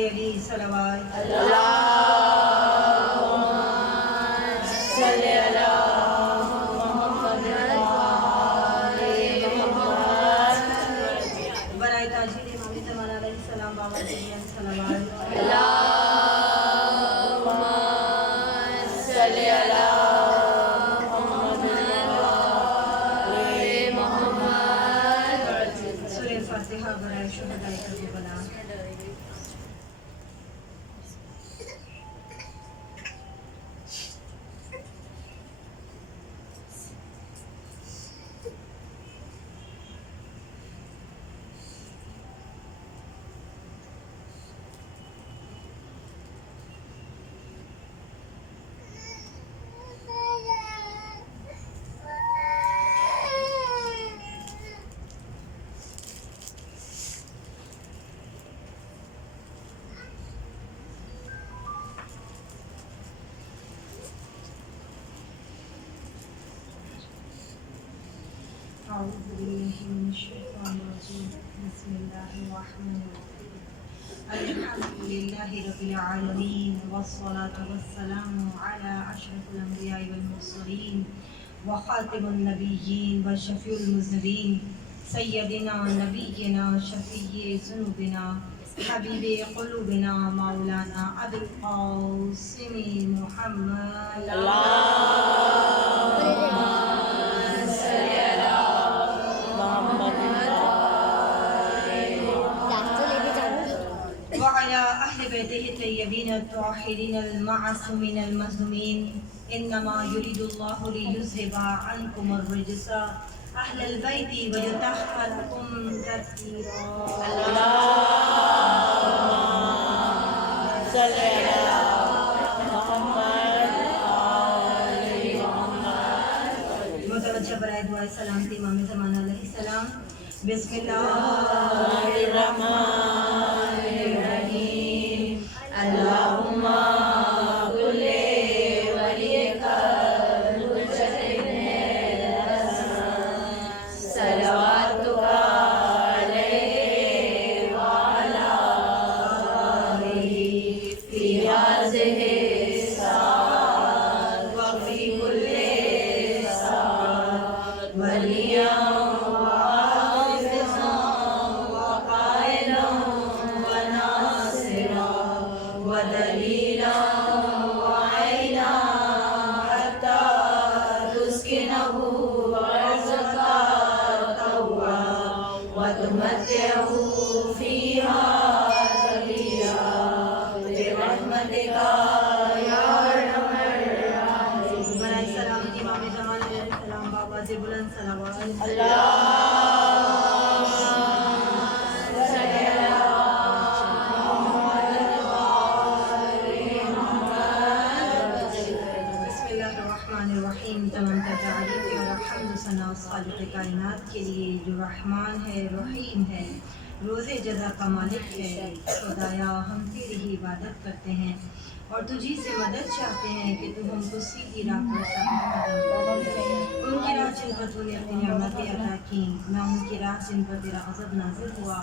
صلی علیہ صلوات صلی اللہ برائے تاجر امام زمان علیہ السلام بابا جی صلوات صلی اللہ سورہ فاتحہ برائے شہداء کربلا أعوذ بالله من الشيطان الرجيم بسم الله الرحمن الرحيم الحمد لله رب العالمين والصلاة والسلام على أشرف الأنبياء والمرسلين وخاتم النبيين وشفيع المذنبين سيدنا نبينا شفيع ذنوبنا حبيب قلوبنا مولانا أبي القاسم محمد وعلى أهل بيته الطيبين الطاهرين المعصومين المظلومين إنما يريد الله ليذهب عنكم الرجس أهل البيت ويطهركم تطهيرا صلی اللہ متوجہ برائے دعائے سلامتی امام زمان علیہ السلام بسم اللہ الرحمن الرحیم اللہم کل ولیک الحجۃ ابن الحسن صلواتک علیہ وعلی آلہ فی ہذہ الساعۃ وفی کل ساعۃ ولیاں ودلیلا وعینا حتی تسکنہ ارضک طوعا وتمتعہ فیہا طویلا برحمتک یا ارحم الراحمین برائے سلامتی امام زمان علیہ السلام بابا سے بلند صلوات تمام تعریف اور حمد و ثنا خالق کائنات کے لیے جو رحمان ہے رحیم ہے روز جزا کا مالک ہے خدایا ہم تیری ہی عبادت کرتے ہیں اور تجھی سے مدد چاہتے ہیں کہ تو ہم کو سیدھی راہ پر ان کی راہ جن پر تو نے اپنی نعمتیں عطا کی نہ ان کی راہ جن پر تیرا غضب نازل ہوا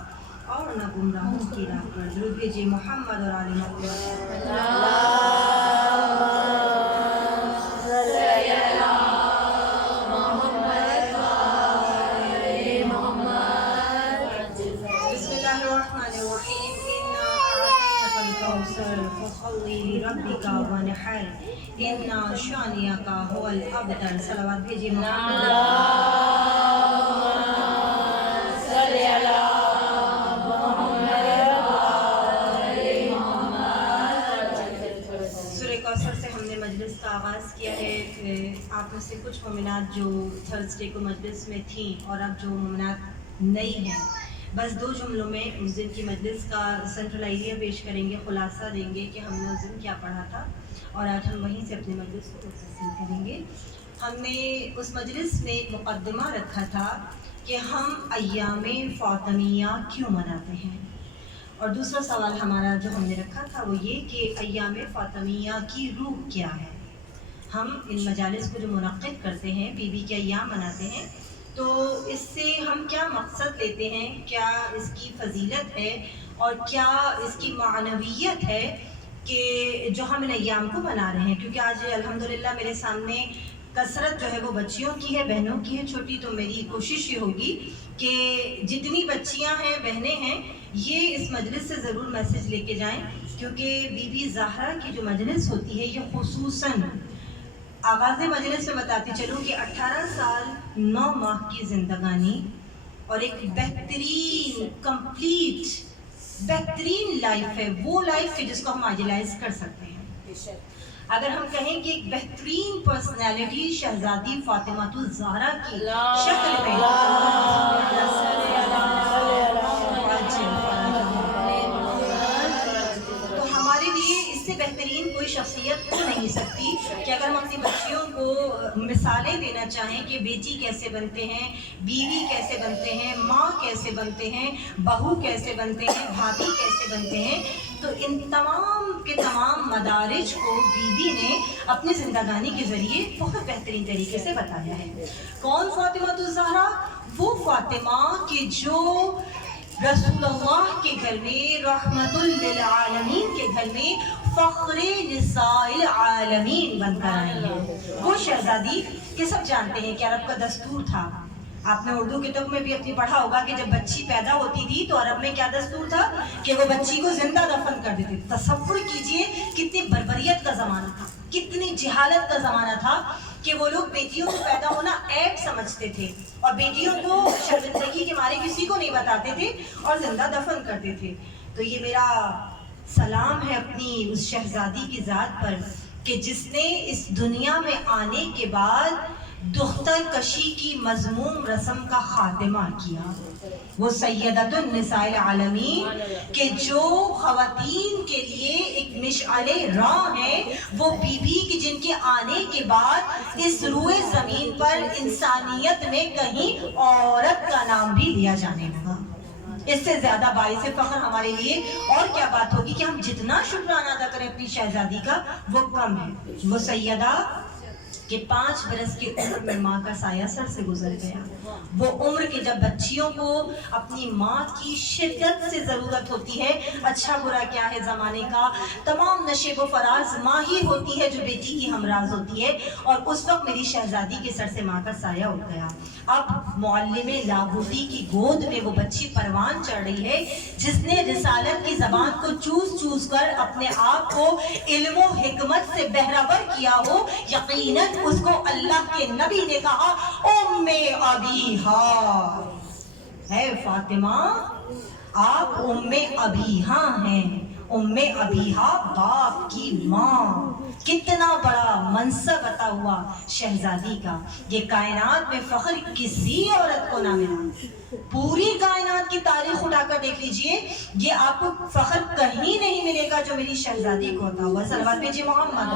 اور نہ گمراہوں کی راہ پر درود بھیجے محمد اور آل محمد فصلی لربک وانحر ان شانئک هو الابتر صلوات بھیجیے محمد صلی اللہ سورہ کوثر سے ہم نے مجلس کا آغاز کیا ہے آپ میں سے کچھ مومنات جو تھرسڈے کو مجلس میں تھیں اور اب جو مومنات نئی ہیں بس 2 جملوں میں اس دن کی مجلس کا سینٹرل آئیڈیا پیش کریں گے خلاصہ دیں گے کہ ہم نے اس دن کیا پڑھا تھا اور آج ہم وہیں سے اپنے مجلس کو تفصیل کریں گے ہم نے اس مجلس میں ایک مقدمہ رکھا تھا کہ ہم ایام فاطمیہ کیوں مناتے ہیں اور دوسرا سوال ہمارا جو ہم نے رکھا تھا وہ یہ کہ ایام فاطمیہ کی روح کیا ہے ہم ان مجالس کو جو منعقد کرتے ہیں بی بی کے ایام مناتے ہیں تو اس سے ہم کیا مقصد لیتے ہیں، کیا اس کی فضیلت ہے اور کیا اس کی معنویت ہے کہ جو ہم ان ایام کو منا رہے ہیں؟ کیونکہ آج الحمدللہ میرے سامنے کثرت جو ہے وہ بچیوں کی ہے، بہنوں کی ہے چھوٹی، تو میری کوشش یہ ہوگی کہ جتنی بچیاں ہیں، بہنیں ہیں، یہ اس مجلس سے ضرور میسج لے کے جائیں، کیونکہ بی بی زہرا کی جو مجلس ہوتی ہے یہ خصوصاً آغاز مجلس میں بتاتی چلوں کہ 18 سال 9 ماہ کی زندگانی اور ایک بہترین کمپلیٹ بہترین لائف ہے، وہ لائف ہے جس کو ہم آئیڈیلائز کر سکتے ہیں۔ اگر ہم کہیں کہ ایک بہترین پرسنالٹی شہزادی فاطمہ الزہرا کی شکل میں، تو ہمارے لیے اس سے بہترین کوئی شخصیت ہو نہیں سکتی کہ اگر ہم اپنی بچیوں کو مثالیں دینا چاہیں کہ بیٹی کیسے بنتے ہیں، بیوی کیسے بنتے ہیں، ماں کیسے بنتے ہیں، بہو کیسے بنتے ہیں، بھابھی کیسے بنتے ہیں، تو ان تمام کے تمام مدارج کو بی بی نے اپنی زندگانی کے ذریعے بہت بہترین طریقے سے بتایا ہے۔ کون فاطمہ الزہرا؟ وہ فاطمہ کہ جو رسول اللہ کے گھر میں، رحمت للعالمین کے گھر میں فخر نساء العالمین بن کر آئی ہے۔ وہ شہزادی کہ سب جانتے ہیں کہ عرب کا دستور تھا، آپ نے اردو کتاب میں بھی اپنی پڑھا ہوگا کہ جب بچی پیدا ہوتی تھی تو عرب میں کیا دستور تھا کہ وہ بچی کو زندہ دفن کر دیتے تھے۔ تصور کیجئے کتنی بربریت کا زمانہ تھا، کتنی جہالت کا زمانہ تھا کہ وہ لوگ بیٹیوں کو پیدا ہونا عیب سمجھتے تھے اور بیٹیوں کو شرمندگی کے مارے کسی کو نہیں بتاتے تھے اور زندہ دفن کرتے تھے۔ تو یہ میرا سلام ہے اپنی اس شہزادی کی ذات پر کہ جس نے اس دنیا میں آنے کے بعد دختر کشی کی مذموم رسم کا خاتمہ کیا۔ وہ سیدۃ النساء العالمین کہ جو خواتین کے لیے ایک مشعل راہ ہے، وہ بی بی کی جن کے آنے کے بعد اس روئے زمین پر انسانیت میں کہیں عورت کا نام بھی لیا جانے لگا۔ اس سے زیادہ باعث فخر ہمارے لیے اور کیا بات ہوگی کہ ہم جتنا شکرانہ ادا کریں اپنی شہزادی کا وہ کم ہے۔ وہ سیدہ کہ 5 برس کی عمر میں ماں کا سایہ سر سے گزر گیا، وہ عمر کہ جب بچیوں کو اپنی ماں کی شدت سے ضرورت ہوتی ہے، اچھا برا کیا ہے زمانے کا، تمام نشیب و فراز ماں ہی ہوتی ہے جو بیٹی کی ہمراز ہوتی ہے، اور اس وقت میری شہزادی کے سر سے ماں کا سایہ اٹھ گیا۔ اب معلم لاہوتی کی گود میں وہ بچی پروان چڑھ رہی ہے جس نے رسالت کی زبان کو چوس چوس کر اپنے آپ کو علم و حکمت سے بہرور کیا ہو، یقیناً اس کو اللہ کے نبی نے کہا ام ابیہا، ہے فاطمہ آپ ام ابیہا ہیں، ام ابیہا باپ کی ماں۔ کتنا بڑا منصب عطا ہوا شہزادی کا، یہ کائنات میں فخر کسی عورت کو نہ ملا۔ پوری کائنات کی تاریخ اٹھا کر دیکھ لیجئے، یہ آپ کو فخر کہیں نہیں ملے گا جو میری شہزادی کو عطا ہوا۔ صلوات بھیجئے محمد۔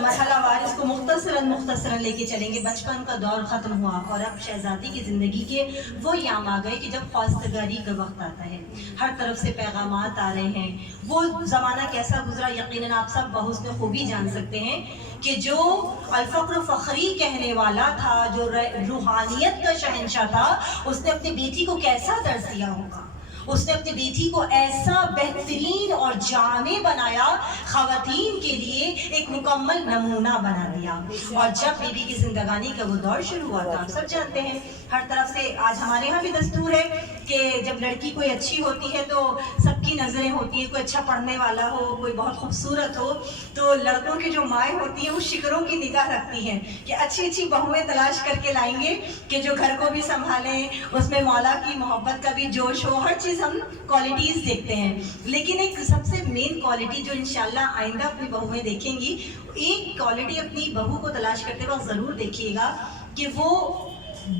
مرحلہ وار اس کو مختصراً لے کے چلیں گے۔ بچپن کا دور ختم ہوا اور اب شہزادی کی زندگی کے وہ ایام آ گئے کہ جب خواستگاری کا وقت آتا ہے، ہر طرف سے پیغامات آ رہے ہیں۔ وہ زمانہ کیسا گزرا یقیناً آپ سب بحسن خوبی جان سکتے ہیں کہ جو الفقر فخری کہنے والا تھا، جو روحانیت کا شہنشاہ تھا، اس نے اپنی بیٹی کو کیسا درس دیا ہوگا، اس نے اپنی بیٹی کو ایسا بہترین اور جامع بنایا، خواتین کے لیے ایک مکمل نمونہ بنا دیا۔ اور جب بی بی کی زندگانی کا وہ دور شروع ہوا تھا، آپ سب جانتے ہیں ہر طرف سے آج ہمارے ہاں بھی دستور ہے کہ جب لڑکی کوئی اچھی ہوتی ہے تو سب کی نظریں ہوتی ہیں، کوئی اچھا پڑھنے والا ہو، کوئی بہت خوبصورت ہو، تو لڑکوں کی جو مائیں ہوتی ہیں وہ شکروں کی نگاہ رکھتی ہیں کہ اچھی اچھی بہویں تلاش کر کے لائیں گے کہ جو گھر کو بھی سنبھالیں، اس میں مولا کی محبت کا بھی جوش ہو، ہر چیز ہم کوالٹیز دیکھتے ہیں۔ لیکن ایک سب سے مین کوالٹی جو انشاءاللہ آئندہ اپنی بہویں دیکھیں گی، ایک کوالٹی اپنی بہو کو تلاش کرتے وقت ضرور دیکھیے گا کہ وہ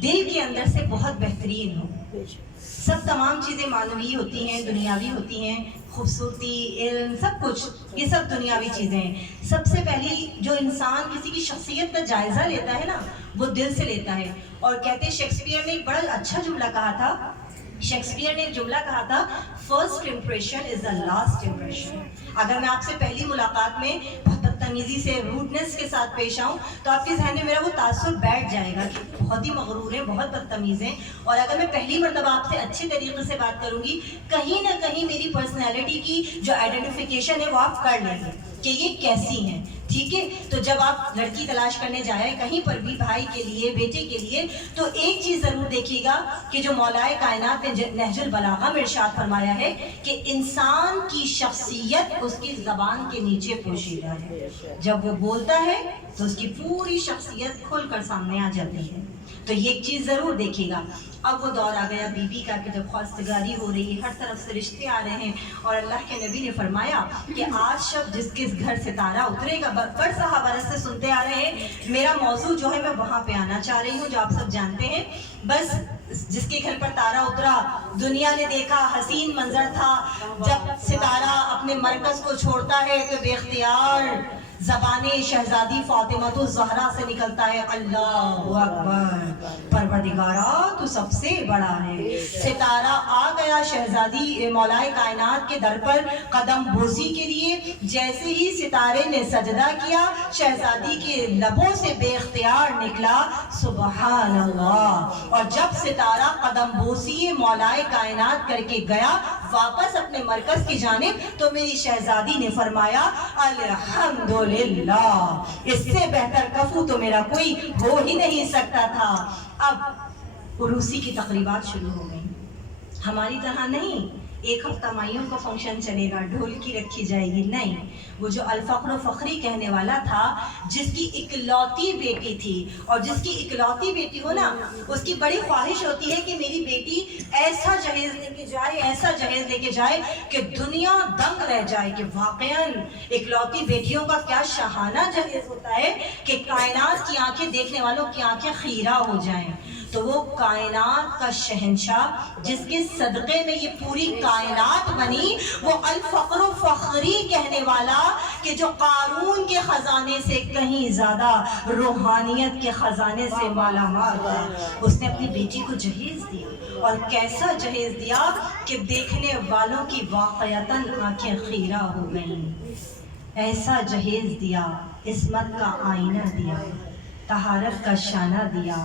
دل کے اندر سے بہت بہترین ہو۔ سب تمام چیزیں معنوی ہوتی ہیں، دنیاوی ہوتی ہیں، خوبصورتی، علم، سب کچھ یہ سب دنیاوی چیزیں ہیں۔ سب سے پہلی جو انسان کسی کی شخصیت کا جائزہ لیتا ہے نا، وہ دل سے لیتا ہے۔ اور کہتے ہیں شیکسپیئر نے ایک بڑا اچھا جملہ کہا تھا शेक्सपियर ने एक जुमला कहा था, first impression is the last impression. अगर मैं आपसे पहली मुलाकात में बहुत बदतमीजी से, रूडनेस के साथ पेश आऊँ तो आपके जहन में मेरा वो तासुर बैठ जाएगा कि बहुत ही मगरूर हैं, बहुत बदतमीज हैं। और अगर मैं पहली मरतबा आपसे अच्छे तरीके से बात करूँगी, कहीं ना कहीं मेरी पर्सनैलिटी की जो आइडेंटिफिकेशन है वो आप कर लेंगे कि ये कैसी हैं, ठीक है। तो जब आप लड़की तलाश करने जाए कहीं पर भी, भाई के लिए, बेटे के लिए, तो एक चीज़ ज़रूर देखिएगा कि जो मौलाए कायनात ने नहजुल बलागा में इरशाद फरमाया है कि इंसान की शख्सियत उसकी ज़बान के नीचे पोशीदा है। जब वो बोलता है तो उसकी पूरी शख्सियत खुलकर सामने आ जाती है। तो ये एक चीज़ ज़रूर देखिएगा। अब वो दौर आ गया बीबी का कि जब ख्वास्तगारी हो रही है, हर तरफ से रिश्ते आ रहे हैं, और अल्लाह के नबी ने फरमाया कि आज शब जिसके घर सितारा उतरेगा, बड़ सहाबरस से सुनते आ रहे हैं। मेरा मौजू जो है मैं वहाँ पे आना चाह रही हूँ जो आप सब जानते हैं। बस जिसके घर पर तारा उतरा, दुनिया ने देखा हसीन मंजर था, जब सितारा अपने मरकज को छोड़ता है तो बेख्तियार ज़बाने शहजादी फातिमा ज़हरा से निकलता है, अल्लाहु अकबर, परवरदिगारा तू सबसे बड़ा है। सितारा आ गया शहजादी मौलाए कायनात के दर पर कदम बोसी के लिए। जैसे ही सितारे ने सजदा किया, शहजादी के लबों से बेख्तियार निकला सुबहान अल्लाह। और जब सितारा कदम बोसी मौलाए कायनात करके गया वापस अपने मरकज की जानिब, तो मेरी शहजादी ने फरमाया अल्हम्दुलिल्लाह, इससे बेहतर कफू तो मेरा कोई हो ही नहीं सकता था। अब उरूसी की तकरीबात शुरू हो गई। हमारी तरह नहीं एक हफ्ता माइयों का फंक्शन चलेगा, ढोलकी रखी जाएगी, नहीं। वो जो अल-फख्र फ़ख्री कहने वाला था, जिसकी इकलौती बेटी थी, और जिसकी इकलौती बेटी हो ना, उसकी बड़ी ख्वाहिश होती है कि मेरी बेटी ऐसा जहेज लेके जाए, ऐसा जहेज लेके जाए कि दुनिया दंग रह जाए कि वाकईन इकलौती बेटियों का क्या शहाना जहेज होता है कि कायनात की आंखें देखने वालों की आंखें खीरा हो जाएं। तो वो कायनात का शहंशाह जिसके सदक़े में ये पूरी कायनात बनी, वो अल-फख्र फ़ख्री कहने वाला कि जो कारून के ख़जाने से कहीं ज़्यादा रूहानियत के ख़जाने से मालामाल था, उसने अपनी बेटी को जहेज़ दिया। और कैसा जहेज़ दिया कि देखने वालों की वाक़यतन आंखें खीरा हो गईं। ऐसा जहेज़ दिया, इस्मत का आईना दिया, तहारत का शाना दिया,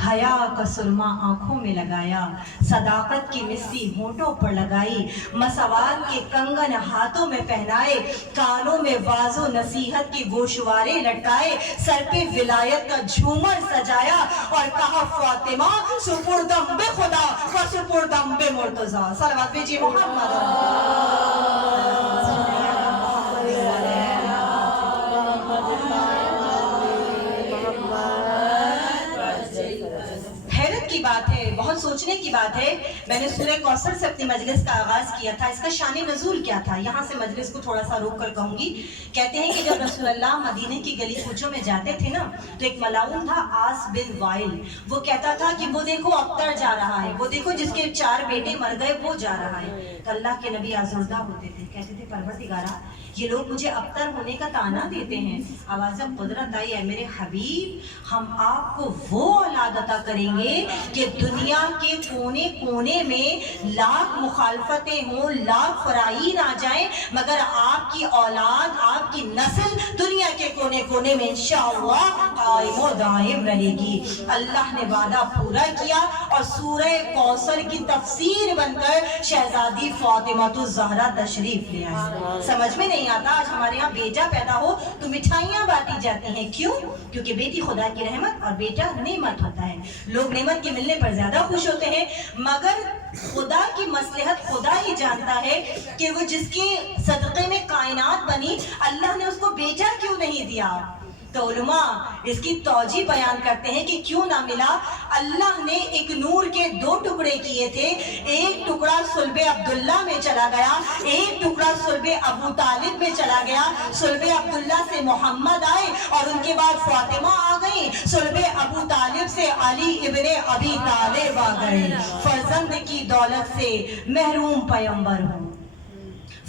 हया का सुरमा आँखों में लगाया, सदाकत की मिस्री होंठों पर लगाई, मसवाद के कंगन हाथों में पहनाए, कानों में वाज़ो नसीहत की गोशवारे लटकाए, सर पे विलायत का झूमर सजाया और कहा फातिमा सुपुर्दम बे खुदा व सुपुर्दम बे मुर्तज़ा। सलवात भेजिए मोहम्मद। की बात है, बहुत सोचने की बात है। मैंने सूरह कौसर से अपनी मजलिस का आगाज किया था। इसका शान नज़ूल क्या था, यहाँ से मजलिस को थोड़ा सा रोक कर कहूँगी। कहते हैं कि जब रसूलुल्लाह मदीने की गली कूचों में जाते थे ना, तो एक मलाउन था आस बिन वाइल, वो कहता था कि वो देखो अख्तर जा रहा है, वो देखो जिसके 4 बेटे मर गए वो जा रहा है। तो अल्लाह के नबी आज़ुर्दा होते थे, कहते थे परवरदिगारा ये लोग मुझे अख्तर होने का ताना देते हैं। आवाज़ कुदरत आई है, मेरे हबीब हम आपको वो औलाद अता करेंगे कि दुनिया के कोने कोने में लाख मुखालफतें हों, लाख फराईन आ जाएं, मगर आपकी औलाद, आपकी नस्ल दुनिया के कोने कोने में इंशाअल्लाह कायम व दायम रहेगी। अल्लाह ने वादा पूरा किया और सूरह कौसर की तफसीर बनकर शहजादी फातिमा ज़हरा तशरीफ ले आई। समझ में नहीं आता, आज हमारे यहाँ बेटा पैदा हो तो मिठाइयाँ बांटी जाती हैं, क्यों? क्योंकि बेटी खुदा की रहमत और बेटा नेमत होता है। लोग नेमत के मिलने पर ज्यादा खुश होते हैं, मगर खुदा की मसलहत खुदा ही जानता है कि वो जिसके सदक़े में कायनात बनी, अल्लाह ने उसको बेटा क्यों नहीं दिया। तो उलमा इसकी तौजी बयान करते हैं कि क्यों ना मिला। अल्लाह ने एक नूर के 2 टुकड़े किए थे, एक टुकड़ा सुल्बे अब्दुल्ला में चला गया, एक टुकड़ा सुल्बे अबू तालिब में चला गया। सुल्बे अब्दुल्ला से मोहम्मद आए और उनके बाद फातिमा आ गई। सुल्बे अबू तालिब से अली इब्ने अबी तालिब आ गए। फर्जंद की दौलत से महरूम पैगंबर हूँ,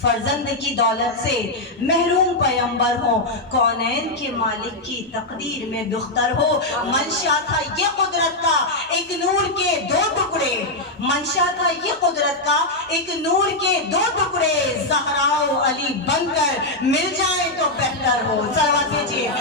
फर्जंद की दौलत से महरूम पैगंबर हो, कौनैन के मालिक की तकदीर में दुख्तर हो। मंशा था ये कुदरत का एक नूर के दो टुकड़े, मंशा था ये कुदरत का एक नूर के दो टुकड़े, ज़हराओ अली बनकर मिल जाए तो बेहतर हो। सलवात भेजिए।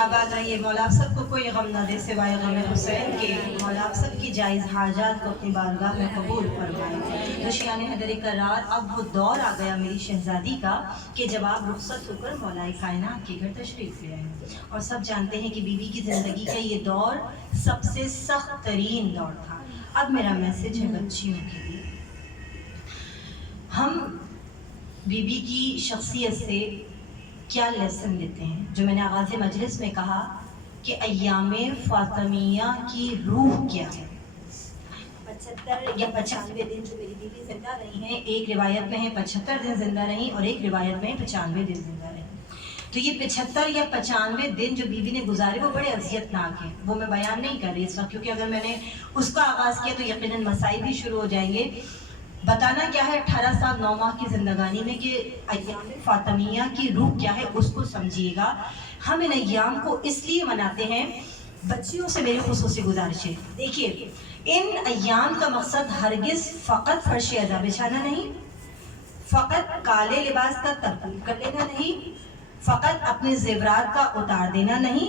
आबाद रहिए। मौला आप सबको कोई गम ना दे सिवाय गम हुसैन के। मौला आप सबकी जायज़ हाजात को अपनी बारगाह में कबूल फरमाए। तो शियाने हैदर करार, अब वो दौर आ गया मेरी शहजादी का कि जब आप रुखसत होकर मौलाए कायनात के घर तशरीफ़ ले आए। और सब जानते हैं कि बीवी की ज़िंदगी का ये दौर सबसे सख्त तरीन दौर था। अब मेरा मैसेज है बच्चियों के लिए। हम बीवी की शख्सियत से क्या लेसन लेते हैं? जो मैंने आगाज़ मजलिस में कहा कि अय्यामे फ़ातिमिया की रूह क्या है। 75 या 95 दिन जो मेरी बीवी जिंदा रही हैं, एक रिवायत में है 75 दिन जिंदा रही और एक रिवायत में 95 दिन जिंदा रही। तो ये 75 या 95 दिन जो बीवी ने गुजारे वो बड़े अज़ियतनाक हैं। वो मैं बयान नहीं कर रही इस वक्त, क्योंकि अगर मैंने उसका आगाज़ किया तो यकीनन मसाइल भी शुरू हो जाएंगे। बताना क्या है 18 साल 9 माह की ज़िंदगानी में कि अय्याम फ़ातिमिया की रूह क्या है उसको समझिएगा। हम इन अय्याम को इसलिए मनाते हैं, बच्चियों से मेरी खुसूसी गुजारिश है, देखिए इन अय्याम का मकसद हरगिज़ फ़कत फर्श अज़ा बिछाना नहीं, फ़कत काले लिबास का तब्दील कर लेना नहीं, फ़कत अपने ज़ेवरात का उतार देना नहीं।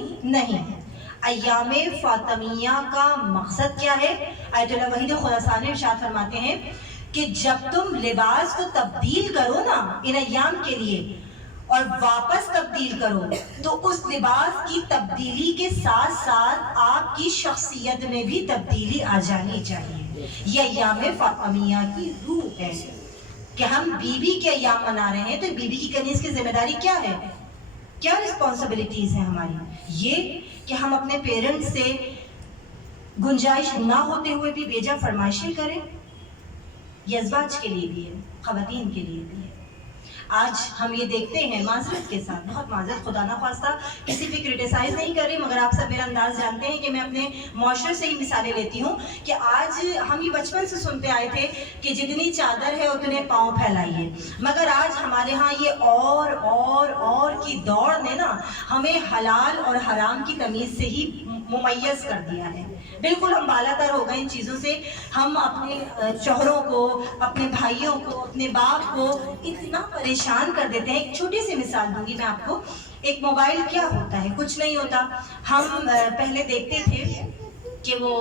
अय्याम फ़ातिमिया का मकसद क्या है? आयतुल्लाह वहीद खुरासानी इरशाद फरमाते हैं कि जब तुम लिबास को तब्दील करो ना इन अय्याम के लिए और वापस तब्दील करो, तो उस लिबास की तब्दीली के साथ साथ आपकी शख्सियत में भी तब्दीली आ जानी चाहिए। ये अय्याम फ़ातिमिया की रूह है कि हम बीवी के अय्याम मना रहे हैं, तो बीवी की कनीज़ की जिम्मेदारी क्या है, क्या रिस्पॉन्सिबिलिटीज़ हैं हमारी? ये कि हम अपने पेरेंट्स से गुंजाइश ना होते हुए भी बेजा फरमाइशें करें। ये अज़वाज के लिए भी है, ख़वातीन के लिए भी है। आज हम ये देखते हैं माज़रत के साथ, बहुत माज़रत, खुदा ना ख्वास्ता किसी भी क्रिटिसाइज़ नहीं कर रही, मगर आप सब मेरा अंदाज़ जानते हैं कि मैं अपने माशरे से ही मिसालें लेती हूँ कि आज हम ये बचपन से सुनते आए थे कि जितनी चादर है उतने पाँव फैलाइए, मगर आज हमारे यहाँ ये और की दौड़ ने ना हमें हलाल और हराम की तमीज़ से ही मुमय्यज़ कर दिया है। बिल्कुल हम बालातर हो गए इन चीज़ों से। हम अपने शौहरों को, अपने भाइयों को, अपने बाप को इतना परेशान कर देते हैं। एक छोटी सी मिसाल दूंगी मैं आपको। एक मोबाइल क्या होता है? कुछ नहीं होता। हम पहले देखते थे कि वो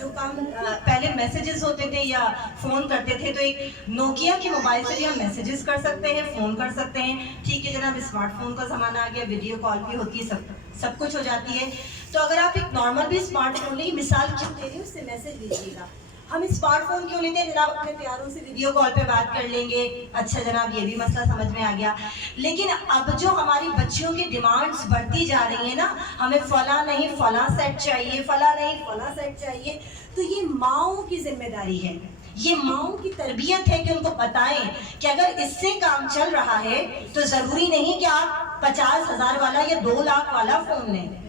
जो काम पहले मैसेजेस होते थे या फ़ोन करते थे, तो एक नोकिया के मोबाइल से भी हम मैसेजेस कर सकते हैं, फ़ोन कर सकते हैं। ठीक है जनाब, स्मार्टफोन का ज़माना आ गया, वीडियो कॉल भी होती है, सब कुछ हो जाती है। तो अगर आप एक नॉर्मल भी स्मार्टफोन लें, मिसाल क्यों ले रही हूँ, उससे मैसेज लीजिएगा। हम स्मार्टफोन क्यों लेते हैं? जनाब अपने प्यारों से वीडियो कॉल पे बात कर लेंगे। अच्छा जनाब, ये भी मसला समझ में आ गया। लेकिन अब जो हमारी बच्चियों की डिमांड्स बढ़ती जा रही है ना, हमें फला नहीं फला सेट चाहिए, फला नहीं फला सेट चाहिए, तो ये माओं की जिम्मेदारी है, ये माओं की तरबियत है कि उनको बताएं कि अगर इससे काम चल रहा है तो ज़रूरी नहीं कि आप 50,000 वाला या 2 लाख वाला फ़ोन लें।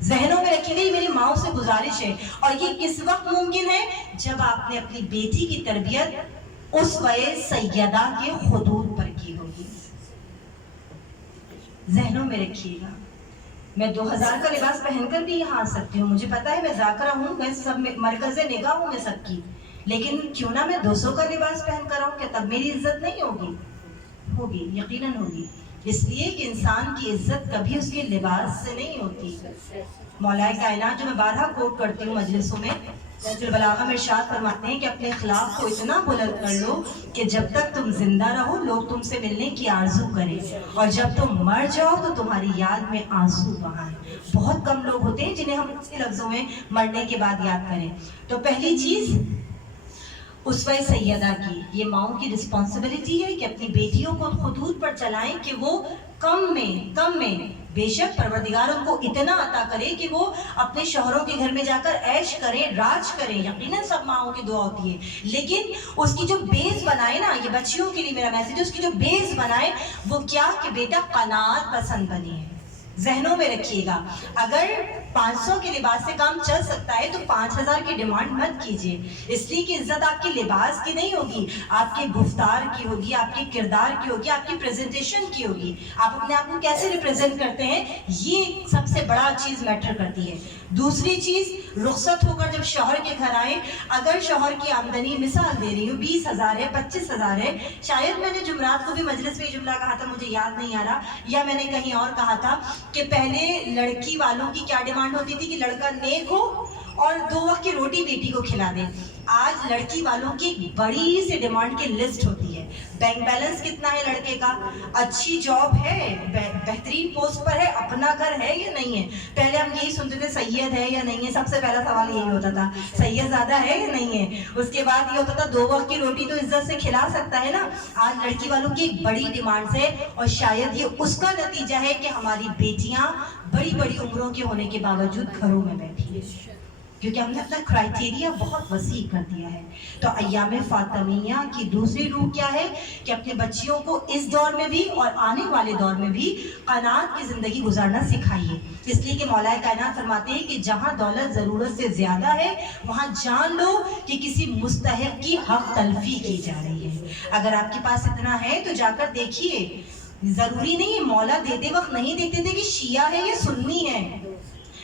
ज़हनों में रखिएगा, ये मेरी माओं से गुजारिश है। और ये किस वक्त मुमकिन है? जब आपने अपनी बेटी की तरबियत उस वए सैयदा के हुदूद पर की होगी। ज़हनों में रखिएगा। मैं 2000 का लिबास पहनकर भी यहाँ आ सकती हूँ, मुझे पता है मैं ज़ाकरा हूँ, मैं सब में मरकज़े निगाह हूँ मैं सबकी, लेकिन क्यों ना मैं 200 का लिबास पहन कर आऊँ, क्या तब मेरी इज्जत नहीं होगी? होगी, यकीनन होगी। इसलिए कि इंसान की इज्जत कभी उसके लिबास से नहीं होती। मौलाए कायनात, जो मैं बारहा कोट करती हूँ मजलिसों में, नहजुल बलागा में इरशाद फरमाते हैं कि अपने इखलाक को इतना बुलंद कर लो कि जब तक तुम जिंदा रहो लोग तुमसे मिलने की आरजू करें, और जब तुम मर जाओ तो तुम्हारी याद में आंसू बहाएं। बहुत कम लोग होते हैं जिन्हें हम अच्छे लफ्जों में मरने के बाद याद करें। तो पहली चीज, उसवा सैयदा की, ये माओं की रिस्पॉन्सिबिलिटी है कि अपनी बेटियों को खुदूद पर चलाएं कि वो कम में बेशक परवरदिगार उनको इतना अता करे कि वो अपने शोहरों के घर में जाकर ऐश करें, राज करें। यकीनन सब माओं की दुआ होती है, लेकिन उसकी जो बेस बनाए ना, ये बच्चियों के लिए मेरा मैसेज है, उसकी जो बेस बनाए वो क्या कि बेटा कनात पसंद बनी है। जहनों में रखिएगा, अगर 500 के लिबास से काम चल सकता है तो 5000 की डिमांड मत कीजिए, इसलिए कि इज्जत आपके लिबास की नहीं होगी, आपके गुफ्तार की होगी, आपके किरदार की होगी, आपकी प्रेजेंटेशन की होगी। आप अपने आप को कैसे रिप्रेजेंट करते हैं, ये सबसे बड़ा चीज़ मैटर करती है। दूसरी चीज़, रुखसत होकर जब शौहर के घर आए, अगर शौहर की आमदनी, मिसाल दे रही हूँ, 20,000 है, 25,000 है, शायद मैंने जुमरात को भी मजलिस में जुमला कहा था, मुझे याद नहीं आ रहा, या मैंने कहीं और कहा था कि पहले लड़की वालों की क्या डिमांड होती थी कि लड़का नेक हो और 2 वक्त की रोटी बेटी को खिला दे। आज लड़की वालों की बड़ी सी डिमांड की लिस्ट होती है। बैंक बैलेंस कितना है लड़के का, अच्छी जॉब है, बेहतरीन पोस्ट पर है, अपना घर है या नहीं है। पहले हम यही सुनते थे सैयद है या नहीं है, सबसे पहला सवाल यही होता था, सैयद ज़्यादा है या नहीं है। उसके बाद ये होता था 2 वक्त की रोटी तो इज्जत से खिला सकता है ना। आज लड़की वालों की एक बड़ी डिमांड है, और शायद ये उसका नतीजा है कि हमारी बेटियां बड़ी बड़ी उम्रों के होने के बावजूद घरों में बैठी है, क्योंकि हमने अपना क्राइटेरिया बहुत वसी कर दिया है। तो अय्याम फातिमिया की दूसरी रूह क्या है कि अपने बच्चियों को इस दौर में भी और आने वाले दौर में भी क़नाअत की ज़िंदगी गुजारना सिखाइए। इसलिए कि मौलाए कायनात फरमाते हैं कि जहाँ दौलत ज़रूरत से ज़्यादा है, वहाँ जान लो कि किसी मुस्तहिक़ की हक़ तलफ़ी की जा रही है। अगर आपके पास इतना है तो जाकर देखिए, ज़रूरी नहीं है, मौला देते वक्त नहीं देते थे कि शिया है या सुन्नी है,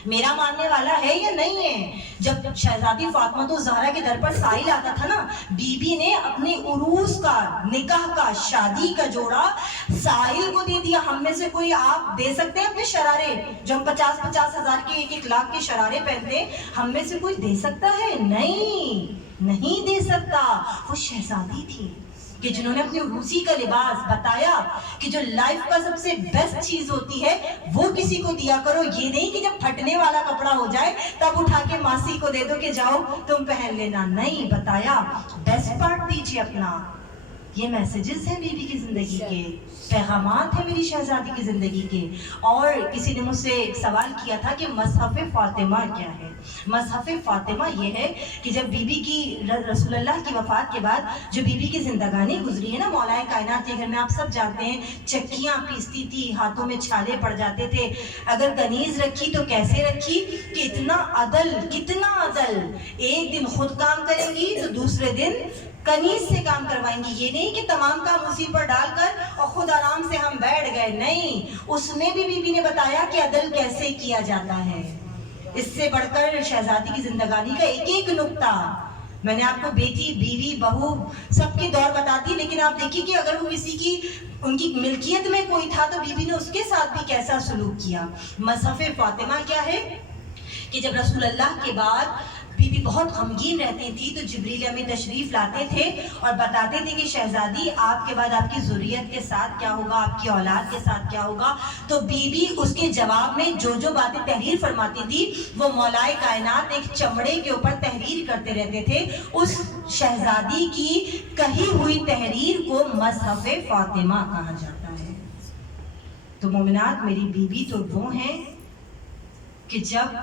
मेरा मानने वाला है या नहीं है। जब शहजादी फातिमा तो ज़हरा के दर पर साइल आता था ना, बीबी ने अपने उरूस का, निकाह का, शादी का जोड़ा साइल को दे दिया। हम में से कोई आप दे सकते हैं अपने शरारे, जो हम 50-50 हज़ार के 1-1 लाख के शरारे पहनते हैं, हम में से कोई दे सकता है? नहीं दे सकता। वो शहजादी थी कि जिन्होंने अपने रूसी का लिबास बताया कि जो लाइफ का सबसे बेस्ट चीज होती है वो किसी को दिया करो, ये नहीं कि जब फटने वाला कपड़ा हो जाए तब उठा के मासी को दे दो कि जाओ तुम पहन लेना। नहीं, बताया बेस्ट पार्ट दीजिए अपना। ये मैसेजेस हैं बीबी की ज़िंदगी के, पैगामात हैं मेरी शहजादी की ज़िंदगी के। और किसी ने मुझसे एक सवाल किया था कि मसहफ़ फ़ातिमा क्या है। मसहफ़ फ़ातिमा ये है कि जब बीबी की, रसूलुल्लाह की वफ़ात के बाद जो बीबी की ज़िंदगानी गुजरी है ना, मौलाए कायनात के घर में आप सब जानते हैं चक्कियाँ पीसती थी, हाथों में छाले पड़ जाते थे। अगर कनीज़ रखी तो कैसे रखी कि इतना अदल, कितना अदल, एक दिन खुद काम करेंगी तो दूसरे दिन कनीज से काम करवाएंगी। ये नहीं कि तमाम काम उसी पर डालकर और खुद आराम से हम बैठ गए, नहीं, उसमें भी बीबी ने बताया कि अदल कैसे किया जाता है। इससे बढ़कर शहजादी की जिंदगानी का एक एक नुक्ता मैंने आपको बेटी, बीवी, बहू सबके दौर बता दी, लेकिन आप देखिए कि अगर वो किसी की, उनकी मिल्कियत में कोई था तो बीबी ने उसके साथ भी कैसा सलूक किया। मसहफ़ फातिमा क्या है कि जब रसूल अल्लाह के बाद बीबी बहुत गमगीन रहती थी तो जिब्रील अमीन तशरीफ लाते थे और बताते थे कि शहजादी आपके बाद आपकी ज़ुर्रियत के साथ क्या होगा, आपकी औलाद के साथ क्या होगा। तो बीबी उसके जवाब में जो जो बातें तहरीर फरमाती थी वो मौलाए कायनात एक चमड़े के ऊपर तहरीर करते रहते थे। उस शहजादी की कही हुई तहरीर को मसहफ़ फातिमा कहा जाता है। तो मोमिनात, मेरी बीबी तो वो हैं कि जब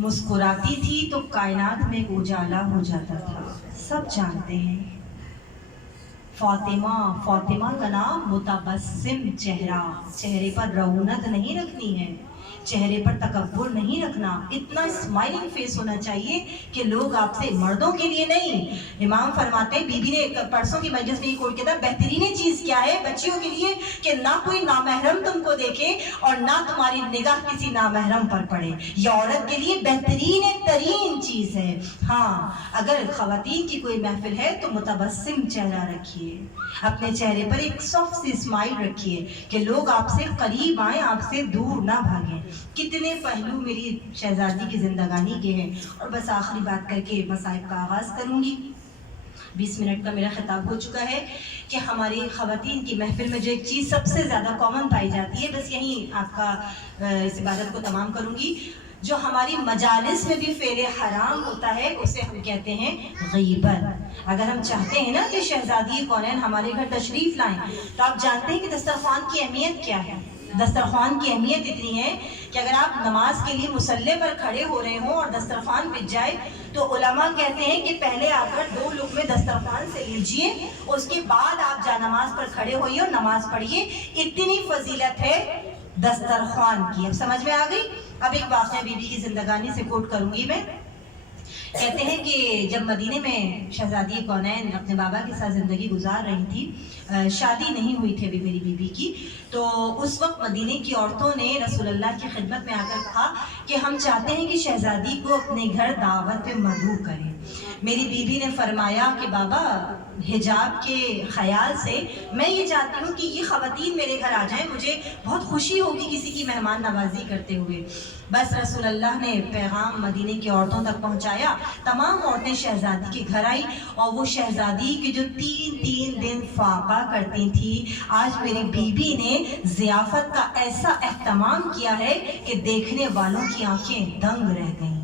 मुस्कुराती थी तो कायनात में उजाला हो जाता था। सब जानते हैं फातिमा, फातिमा का नाम मुतबस्सिम चेहरा, चेहरे पर रौनक नहीं रखनी है, चेहरे पर तकब्बुर नहीं रखना, इतना स्माइलिंग फेस होना चाहिए कि लोग आपसे, मर्दों के लिए नहीं। इमाम फरमाते, बीबी ने परसों की मजलिस में कोट किया था, बेहतरीन चीज़ क्या है बच्चियों के लिए कि ना कोई नामहरम तुमको देखे और ना तुम्हारी निगाह किसी नामहरम पर पड़े। ये औरत के लिए बेहतरीन तरीन चीज़ है। हाँ, अगर ख़वातीन की कोई महफिल है तो मुतबस्सिम चेहरा रखिए, अपने चेहरे पर एक सॉफ्ट सी स्माइल रखिए कि लोग आपसे करीब आए, आपसे दूर ना भागें। कितने पहलू मेरी शहजादी की जिंदगानी के हैं। और बस आखिरी बात करके मसाइब का आगाज़ करूँगी। 20 मिनट का मेरा खिताब हो चुका है कि हमारी ख़वातीन की महफिल में जो एक चीज़ सबसे ज़्यादा कॉमन पाई जाती है, बस यहीं आपका इस इबादत को तमाम करूँगी, جو ہماری مجالس میں بھی فعل حرام ہوتا ہے اسے ہم کہتے ہیں غیبت۔ اگر ہم چاہتے ہیں نا کہ شہزادی کونین ہمارے گھر تشریف لائیں تو آپ جانتے ہیں کہ دسترخوان کی اہمیت کیا ہے۔ دسترخوان کی اہمیت اتنی ہے کہ اگر آپ نماز کے لیے مصلی پر کھڑے ہو رہے ہوں اور دسترخوان بچ جائے تو علماء کہتے ہیں کہ پہلے آ کر 2 لقمے دسترخوان سے لیجئے، اس کے بعد آپ جا نماز پر کھڑے ہوئیے اور نماز پڑھیے۔ اتنی فضیلت ہے دسترخوان کی۔ اب سمجھ میں آ گئی؟ اب ایک واقعہ بی بی کی زندگانی سے کوٹ کروں گی میں۔ کہتے ہیں کہ جب مدینے میں شہزادی کونین اپنے بابا کے ساتھ زندگی گزار رہی تھی، شادی نہیں ہوئی تھی ابھی میری بیوی کی، تو اس وقت مدینے کی عورتوں نے رسول اللہ کی خدمت میں آ کر کہا کہ ہم چاہتے ہیں کہ شہزادی کو اپنے گھر دعوت پہ مدعو کریں۔ میری بیوی نے فرمایا کہ بابا حجاب کے خیال سے میں یہ چاہتی ہوں کہ یہ خواتین میرے گھر آ جائیں، مجھے بہت خوشی ہوگی کسی کی مہمان نوازی کرتے ہوئے۔ بس رسول اللہ نے پیغام مدینے کی عورتوں تک پہنچایا، تمام عورتیں شہزادی کے گھر آئی اور وہ شہزادی کے جو 3 دن فاقہ کرتی تھی، آج میری بیوی نے ضیافت کا ایسا اہتمام کیا ہے کہ دیکھنے والوں کی آنکھیں دنگ رہ گئیں۔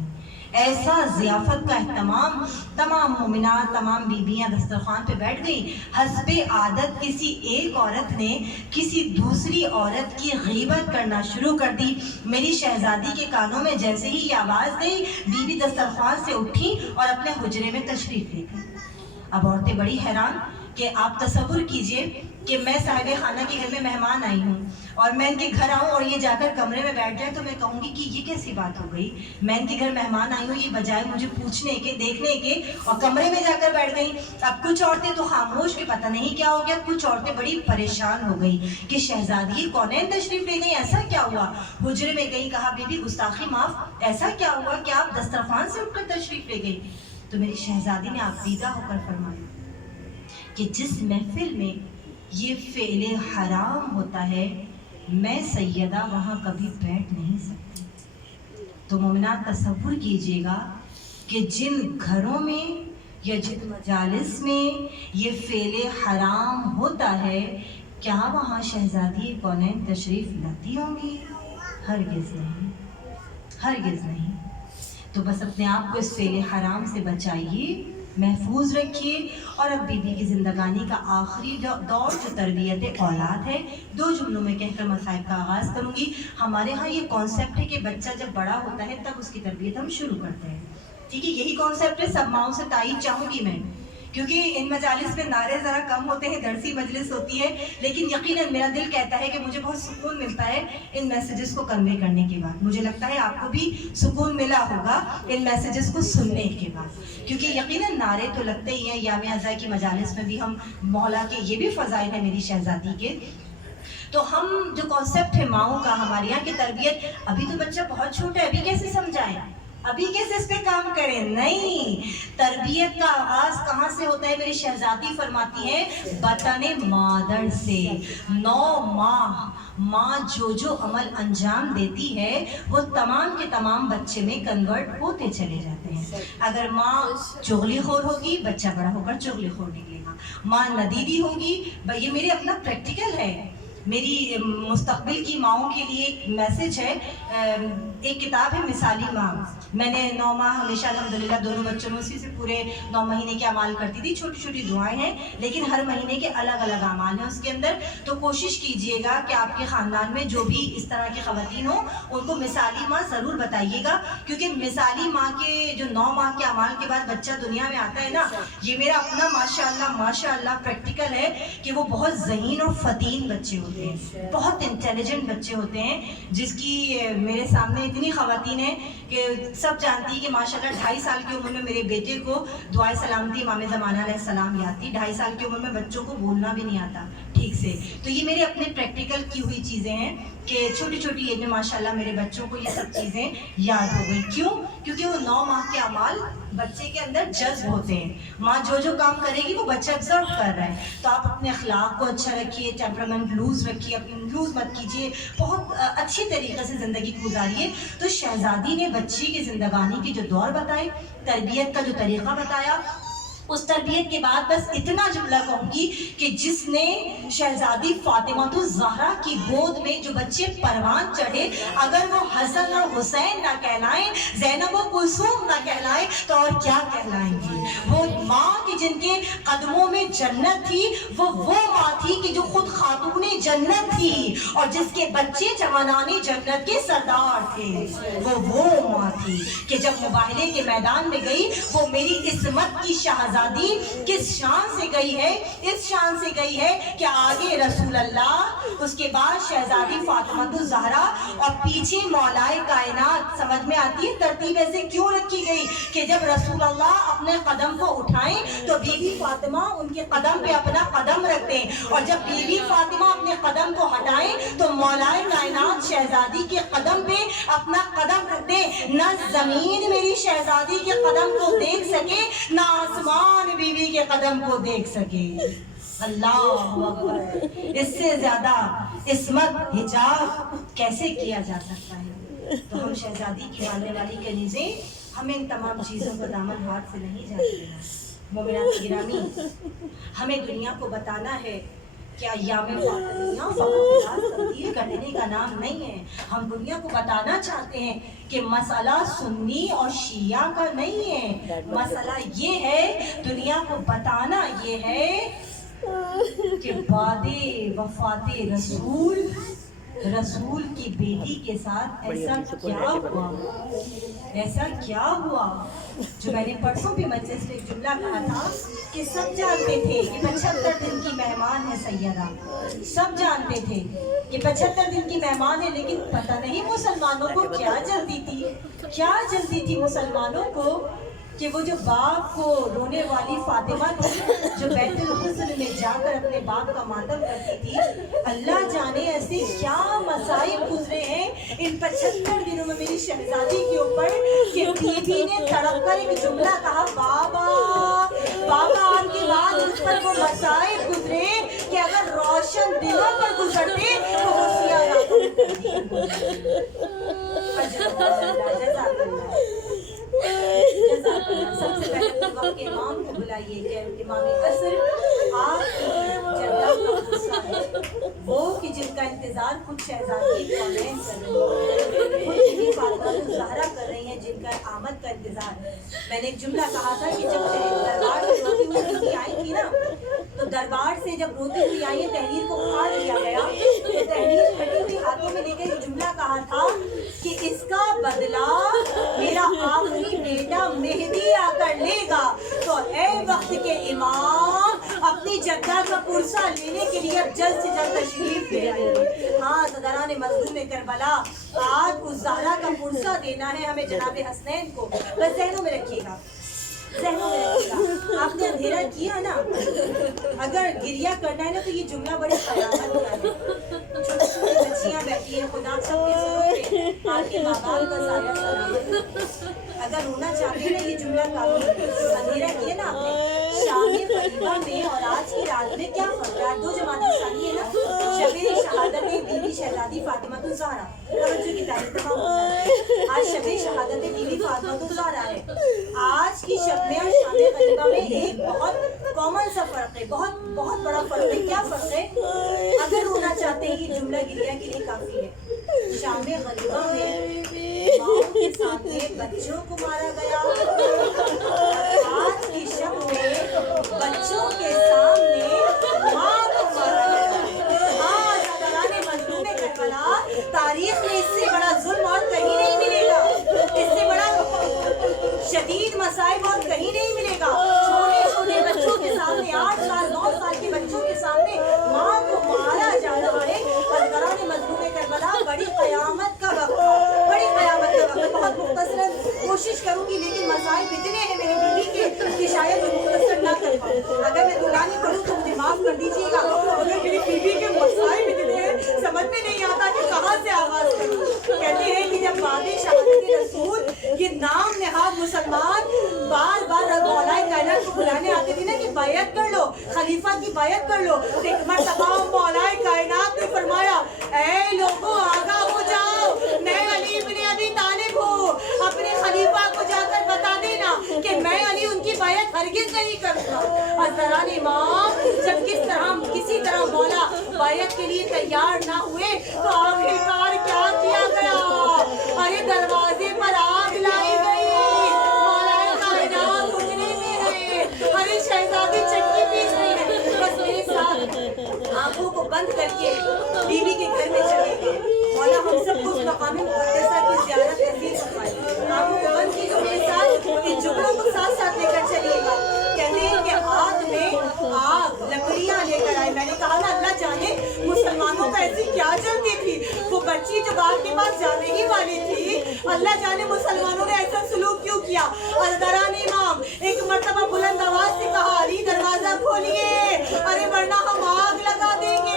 ایسا ضیافت کا اہتمام، تمام مومنات، تمام بیویاں دسترخوان پہ بیٹھ گئیں۔ حسب عادت کسی ایک عورت نے کسی دوسری عورت کی غیبت کرنا شروع کر دی۔ میری شہزادی کے کانوں میں جیسے ہی یہ آواز گئی، بیوی دسترخوان سے اٹھی اور اپنے حجرے میں تشریف لے گئی۔ اب عورتیں بڑی حیران کہ آپ تصور کیجئے کہ میں صاحب خانہ کے گھر میں مہمان آئی ہوں اور میں ان کے گھر آؤں اور یہ جا کر کمرے میں بیٹھ جائے تو میں کہوں گی کہ یہ کیسی بات ہو گئی، میں ان کے گھر مہمان آئی ہوں، یہ بجائے مجھے پوچھنے کے، دیکھنے کے، اور کمرے میں جا کر بیٹھ گئیں۔ اب کچھ عورتیں تو خاموش کہ پتہ نہیں کیا ہو گیا، کچھ عورتیں بڑی پریشان ہو گئی کہ شہزادی کونین تشریف لے گئی، ایسا کیا ہوا؟ حجرے میں گئی، کہا بی بی گستاخی معاف، ایسا کیا ہوا کہ آپ دسترخوان سے اٹھ کر تشریف لے گئی؟ تو میری شہزادی نے آبدیدہ ہو کر فرمایا کہ جس محفل میں یہ فعل حرام ہوتا ہے میں سیدہ وہاں کبھی بیٹھ نہیں سکتی۔ تو مومنات تصور کیجئے گا کہ جن گھروں میں یا جن مجالس میں یہ فعل حرام ہوتا ہے کیا وہاں شہزادی کونین تشریف لاتی ہوں گی؟ ہرگز نہیں، ہرگز نہیں۔ تو بس اپنے آپ کو اس فعل حرام سے بچائیے، محفوظ رکھیے۔ اور اب بی بی کی زندگانی کا آخری دور جو تربیت اولاد ہے، 2 جملوں میں کہہ کر مسائل کا آغاز کروں گی۔ ہمارے ہاں یہ کانسیپٹ ہے کہ بچہ جب بڑا ہوتا ہے تب اس کی تربیت ہم شروع کرتے ہیں، ٹھیک ہے؟ یہی کانسیپٹ ہے، سب ماؤں سے تائید چاہوں گی میں، کیونکہ ان مجالس میں نعرے ذرا کم ہوتے ہیں، درسی مجلس ہوتی ہے، لیکن یقیناً میرا دل کہتا ہے کہ مجھے بہت سکون ملتا ہے ان میسیجز کو کنوے کرنے کے بعد۔ مجھے لگتا ہے آپ کو بھی سکون ملا ہوگا ان میسیجز کو سننے کے بعد، کیونکہ یقیناً نعرے تو لگتے ہی ہیں۔ یام ازاں کی مجالس میں بھی ہم مولا کے یہ بھی فضائل ہیں میری شہزادی کے، تو ہم جو کانسیپٹ ہے ماؤں کا، ہمارے یہاں کی تربیت، ابھی تو بچہ بہت چھوٹا ہے، ابھی کیسے سمجھائیں، ابھی کیسے اس پہ کام کریں؟ نہیں، تربیت کا آغاز کہاں سے ہوتا ہے؟ میری شہزادی فرماتی ہے بطن مادر سے۔ 9 ماہ ماں جو عمل انجام دیتی ہے وہ تمام کے تمام بچے میں کنورٹ ہوتے چلے جاتے ہیں۔ اگر ماں چغلی خور ہوگی بچہ بڑا ہو کر چغلی خور نکلے گا، ماں ندیدی ہوگی، یہ میرے اپنا پریکٹیکل ہے، میری مستقبل کی ماؤں کے لیے ایک میسج ہے۔ ایک کتاب ہے مثالی ماں، میں نے 9 ماہ ہمیشہ الحمدللہ دونوں بچوں میں اسی سے پورے 9 مہینے کے اعمال کرتی تھی، چھوٹی چھوٹی دعائیں ہیں لیکن ہر مہینے کے الگ الگ اعمال ہیں اس کے اندر۔ تو کوشش کیجئے گا کہ آپ کے خاندان میں جو بھی اس طرح کی خواتین ہوں ان کو مثالی ماں ضرور بتائیے گا، کیونکہ مثالی ماں کے جو 9 ماہ کے اعمال کے بعد بچہ دنیا میں آتا ہے نا، یہ میرا اپنا ماشاءاللہ پریکٹیکل ہے کہ وہ بہت ذہین اور فتین بچے ہوتے ہیں، بہت انٹیلیجنٹ بچے ہوتے ہیں، جس کی میرے سامنے اتنی خواتین ہیں کہ سب جانتی ہیں کہ ماشاءاللہ 2.5 سال کی عمر میں میرے بیٹے کو دعائے سلامتی امام زمانہ علیہ السلام یاد تھی، 2.5 سال کی عمر میں بچوں کو بولنا بھی نہیں آتا ٹھیک سے۔ تو یہ میرے اپنے پریکٹیکل کی ہوئی چیزیں ہیں کہ چھوٹی چھوٹی ایج میں ماشاءاللہ میرے بچوں کو یہ سب چیزیں یاد ہو گئی۔ کیوں؟ کیونکہ وہ 9 ماہ کے اعمال بچے کے اندر جذب ہوتے ہیں، ماں جو کام کرے گی وہ بچہ آبزرو کر رہا ہے۔ تو آپ اپنے اخلاق کو اچھا رکھیے، ٹیمپرامنٹ لوز رکھیے، لوز مت کیجیے، بہت اچھی طریقے سے زندگی گزاریے۔ تو شہزادی نے بچی کی زندگانی کے جو دور بتائے، تربیت کا جو طریقہ بتایا، उस तरबियत के बाद बस इतना जुमला कहूँगी कि जिसने शहजादी फातिमा तो ज़हरा की गोद में जो बच्चे परवान चढ़े, अगर वो हसन और हुसैन ना कहलाएं, ज़ैनब और कुलसूम ना कहलाएं, तो और क्या कहलाएंगी? वो माँ की जिनके कदमों में जन्नत थी, वो माँ थी कि जो खुद खातूने जन्नत थी और जिसके बच्चे जवानाने जन्नत के सरदार थे। वो माँ थी कि जब मुबाहले के मैदान में गई, वो मेरी इस्मत की शहजादी किस शान से गई है? इस शान से गई है कि आगे रसूल अल्लाह, उसके बाद शहजादी फातिमा तो ज़हरा और पीछे मौलाए कायनात। समझ में आती है तरतीब ऐसे क्यों रखी गई कि जब रसूल अल्लाह अपने कदम को उठाएं तो बीबी फातिमा उनके कदम पे अपना कदम रखते हैं, और जब बीबी फातिमा अपने कदम को हटाएं तो मौलाए कायनात शहजादी के कदम पे अपना कदम रखते हैं। न जमीन मेरी शहजादी के कदम को देख सके, न आसमान बीवी के कदम को देख सके। अल्लाह अकबर। इससे ज्यादा इस्मत हिजाब कैसे किया जा सकता है? तो हम शहजादी की मानने वाली कनीज़े, हमें इन तमाम चीज़ों को दामन हाथ से नहीं जाती। मोमिनात गिरामी, हमें दुनिया को बताना है कि अय्याम फातिमिया फकत तब्दील करने का नाम नहीं है। हम दुनिया को बताना चाहते हैं कि मसला सुन्नी और शिया का नहीं है। मसला ये है, दुनिया को बताना ये है कि बादे वफाते रसूल की बेटी के साथ ऐसा क्या हुआ जो मैंने परसों भी मजलिस में एक जुमला कहा था कि सब जानते थे कि 75 दिन की मेहमान है सैयदा, सब जानते थे कि 75 दिन की मेहमान है, लेकिन पता नहीं मुसलमानों को क्या जल्दी थी मुसलमानों को कि वो जो बाप को रोने वाली फातिमा थी, जो बैतुल हुस्न में जाकर अपने बाप का मातम करती थी। अल्लाह जाने ऐसे क्या मसाइब गुजरे हैं इन 75 दिनों में मेरी शहजादी के ऊपर कि बीबी ने तड़प कर एक जुमला कहा, बाबा आपके बाद उस पर वो मसाइब गुजरे कि अगर रोशन दिनों पर गुजरते तो वो सबसे पहले तो वक्त के इमाम को बुलाइए, इमाम असर आप जल्दा का गुस्सा है वो कि जिनका इंतजार खुद शहजादी कौनैन कर रही है, खुद बीबी फातिमा तो ज़हरा कर रही हैं, जिनका आमद का इंतजार। मैंने एक जुमला कहा था कि जब दरबार से रोती हुई बीबी आई थी ना, तो दरबार से जब रोती हुई आई है, तहरीर को फाड़ दिया गया, तो तहरीर फटी हुई हाथों में लेकर एक जुमला कहा था कि इसका बदला मेरा आखिरी बेटा मेहदी आकर लेगा। तो ए वक्त के इमाम अपनी जद्दा का पुरसा लेने के लिए अब जल्द से जल्द तशरीफ ले आइए। हाँ, सदराने मज़लूम करबला, आज उस ज़हरा का पुरसा देना है हमें जनाब हसनैन को। बस ज़हनों में रखिएगा, आपने अंधेरा किया ना, अगर गिरिया करना है ना तो ये जुमला बड़े क़यामत का है। छोटी छोटी बच्चियाँ बैठी हैं, खुदा सबके सरों पे आपके माँ बाप का साया सलामत। अगर रोना चाहते हैं ना, ये जुमला काफी। अंधेरा किया ना आपने। शामी फरीदा में और आज की रात में क्या फर्क है? दो जमाने सानी है ना, शबे शहादत बीबी शहजादी फातिमा तो ज़हरा, तवज्जो की तारीफ तमाम होता है। आज शबे शहादत बीबी फातिमा तो ज़हरा है। आज की शब में और शामे फरीदा में एक बहुत कॉमन सा फर्क है, बहुत बड़ा फर्क है। क्या फर्क है? अगर रोना चाहते हैं ये जुमला गिरिया के लिए काफी है। शामे गरीबा में माओ के सामने बच्चों को मारा गया, आज की शब में बच्चों के सामने माँ को मारा गया। आज अदालत मजलूम करबला, तारीख में इससे बड़ा जुल्म और कहीं नहीं मिलेगा, इससे बड़ा शदीद मसाइब और कहीं नहीं मिलेगा। छोटे छोटे बच्चों के सामने, 8 साल 9 साल के बच्चों के सामने माँ को मारा जा रहा है। अदालत मजलूम करबला, बड़ी क़यामत का वक्त, बड़ी क़यामत का वक्त। बहुत मुख्तसर कोशिश करूंगी, लेकिन मसाइब इतने हैं मेरी बीवी के कि शायद मैं मुख्तसर ना कर पाऊँ। अगर मैं दुलानी पढ़ूँ तो मुझे माफ़ कर दीजिएगा, अगर मेरी बीवी के मसाइब इतने हैं समझ में नहीं आता कि कहाँ से आगाज़ करूँ। कहते हैं कि जब बादे शहादत रसूल ये नाम नहाद मुसलमान बार बार मौलाए कायनात को बुलाने आते थे ना कि बैयत कर लो, खलीफा की बैयत कर लो, तो एक मर्तबा मौलाए कायनात ने फरमाया, ऐ लोगों आगाह हो जाओ, मैं अली इब्न अबी तालिब हूँ, अपने खलीफा को जाकर बता देना कि मैं अली उनकी बैयत हरगिज नहीं करूँगा। हज़रात इमाम जब किसी तरह मौला बैयत के लिए तैयार ना हुए तो आखिरकार क्या किया गया? अरे दरवाजे पर आग लाई गई। मौलाए कायनात उजड़े में है। अरे शहजादी चक्की पीस रही है। बस मेरे साथ आंखों को बंद करके बीवी के घर में चले गए। मौला हम सबको उस मकामी मुक़द्दसा की ज़ियारत नसीब फरमाए। आंखों को बंद कीजिए मेरे साथ, इन जुमलों को साथ साथ लेकर चलिएगा। कहते हैं कि हाथ में आग लकड़ियां लेकर आए। मैंने कहा ना अल्लाह जाने मुसलमानों का ऐसी क्या जलती थी। वो बच्ची जो बाप के पास जाने ही वाली थी, अल्लाह जाने मुसलमानों ने ऐसा सलूक क्यों किया। हज़रात इमाम एक मर्तबा बुलंद आवाज से कहा, अली दरवाजा खोलिए, अरे वरना हम आग लगा देंगे।